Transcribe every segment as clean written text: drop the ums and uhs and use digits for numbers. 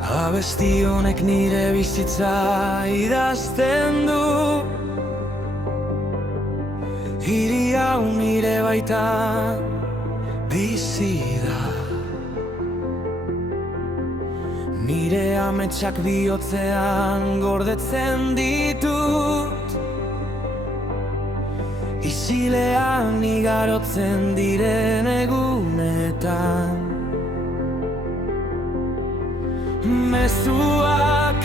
Abesti honek nire bizitza idazten du. Hiri hau nire baita bizi da. Nire ametsak bihotzean gordetzen ditut. Isilean igarotzen diren egunetan. Mezuak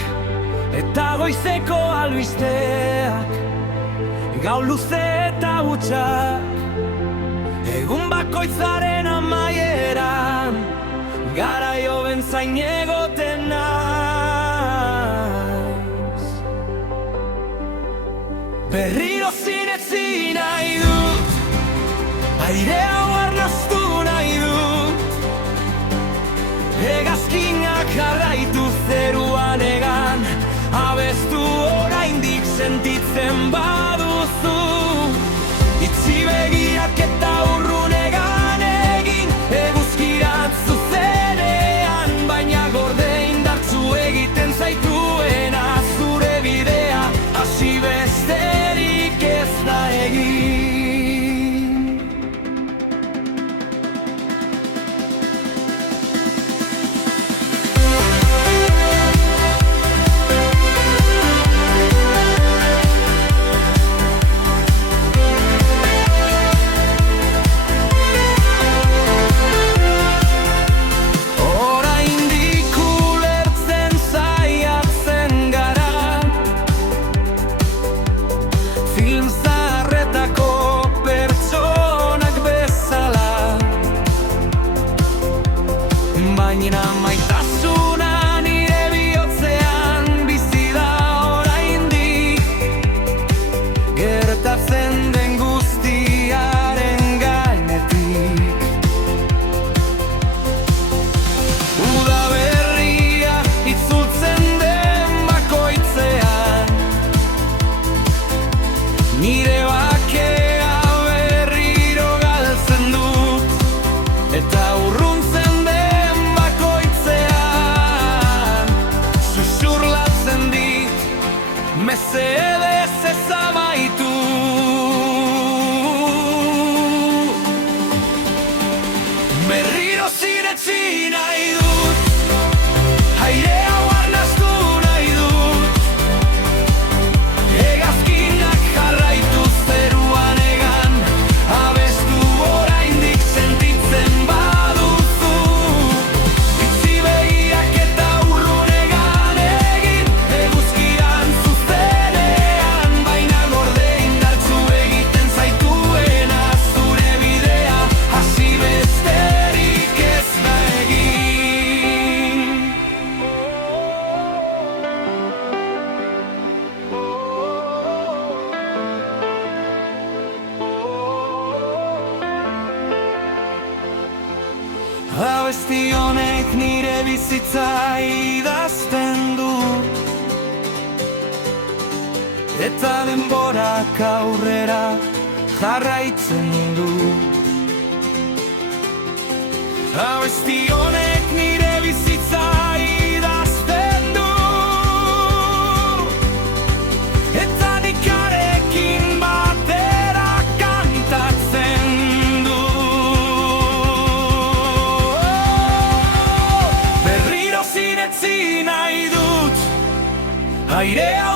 eta goizeko albisteak, gau luze eta hutsak, egun bakoitzaren amaieran, garaio zain egoten naiz. Berriro zinetzi nahi dut, aire hau arnastu nahi dut. Hegazkinak jarraitu zeruan egan, abestu oraindik sentitzen baduzu. Itzi begiak eta urrun egan egin, eguzkirat zuzenean, baina gorde indartzu egiten zaituena zure bidea, hasi besterik ez da egin. Baina maitasuna nire bihotzean bizi da oraindik, gertatzen den guztiaren gainetik. Uda berria itzultzen den bakoitzean, nire bakea berriro galtzen dut, eta urruntzen mesedez ez amaitu. Berriro zinetzi nahi dut, aire hau arnastu nahi dut. Hegazkinak jarraitu zeruan egan, abestu oraindik sentitzen baduzu. Itzi begiak eta urrun egan egin, eguzkiran zuzenean, baina gorde indartzu egiten zaituena zure bidea, hasi besterik ez da egin. Abesti honek nire bizitza idazten du, eta denborak aurrera jarraitzen du. Abesti honek nire bizitza idazten du, eta nikarekin batera kantatzen du. Berriro zinetzi nahi dut, aire hau